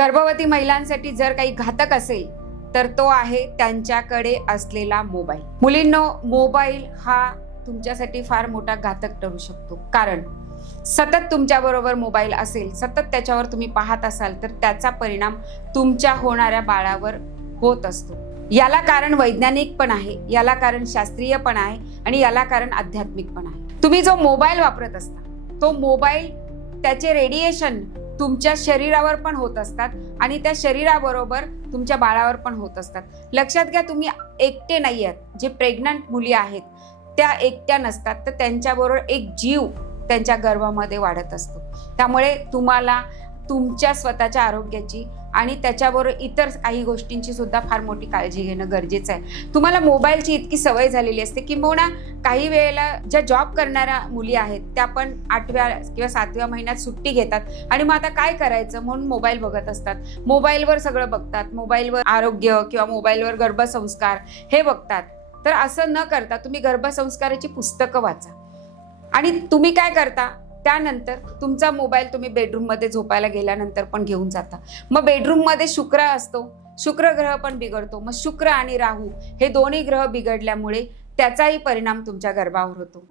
गर्भवती महिलांसाठी जर काही घातक असेल तर तो आहे त्यांच्याकडे असलेला मोबाईल. मुलींनो मोबाईल हा तुमच्यासाठी फार मोठा घातक ठरू शकतो. कारण सतत तुमच्याबरोबर मोबाईल असेल सतत त्याच्यावर तुम्ही पाहत असाल तर त्याचा परिणाम तुमच्या होणाऱ्या बाळावर होत असतो. याला कारण वैज्ञानिक पण आहे याला कारण शास्त्रीय पण आहे आणि याला कारण आध्यात्मिक पण आहे. तुम्ही जो मोबाईल वापरत असता तो मोबाईल त्याचे रेडिएशन तुमच्या शरीरावर पण होत असतात आणि त्या शरीराबरोबर तुमच्या बाळावर पण होत असतात. लक्षात घ्या तुम्ही एकटे नाही आहात. जे प्रेग्नंट मुली आहेत त्या एकट्या नसतात. तर त्यांच्याबरोबर एक जीव त्यांच्या गर्भामध्ये वाढत असतो. त्यामुळे तुम्हाला तुमच्या स्वतःच्या आरोग्याची आणि त्याच्याबरोबर इतर काही गोष्टींची सुद्धा फार मोठी काळजी घेणं गरजेचं आहे. तुम्हाला मोबाईलची इतकी सवय झालेली असते किंबहुना काही वेळेला ज्या जॉब करणाऱ्या मुली आहेत त्या पण आठव्या किंवा सातव्या महिन्यात सुट्टी घेतात आणि मग आता काय करायचं म्हणून मोबाईल बघत असतात. मोबाईलवर सगळं बघतात. मोबाईलवर आरोग्य किंवा मोबाईलवर गर्भसंस्कार हे बघतात. तर असं न करता तुम्ही गर्भसंस्काराची पुस्तकं वाचा. आणि तुम्ही काय करता? त्यानंतर तुमचा मोबाईल तुम्ही बेडरूममध्ये झोपायला गेल्यानंतर पण घेऊन जाता. मग बेडरूममध्ये शुक्र असतो शुक्र ग्रह पण बिघडतो. मग शुक्र आणि राहू हे दोन्ही ग्रह बिघडल्यामुळे त्याचाही परिणाम तुमच्या गर्भावर होतो.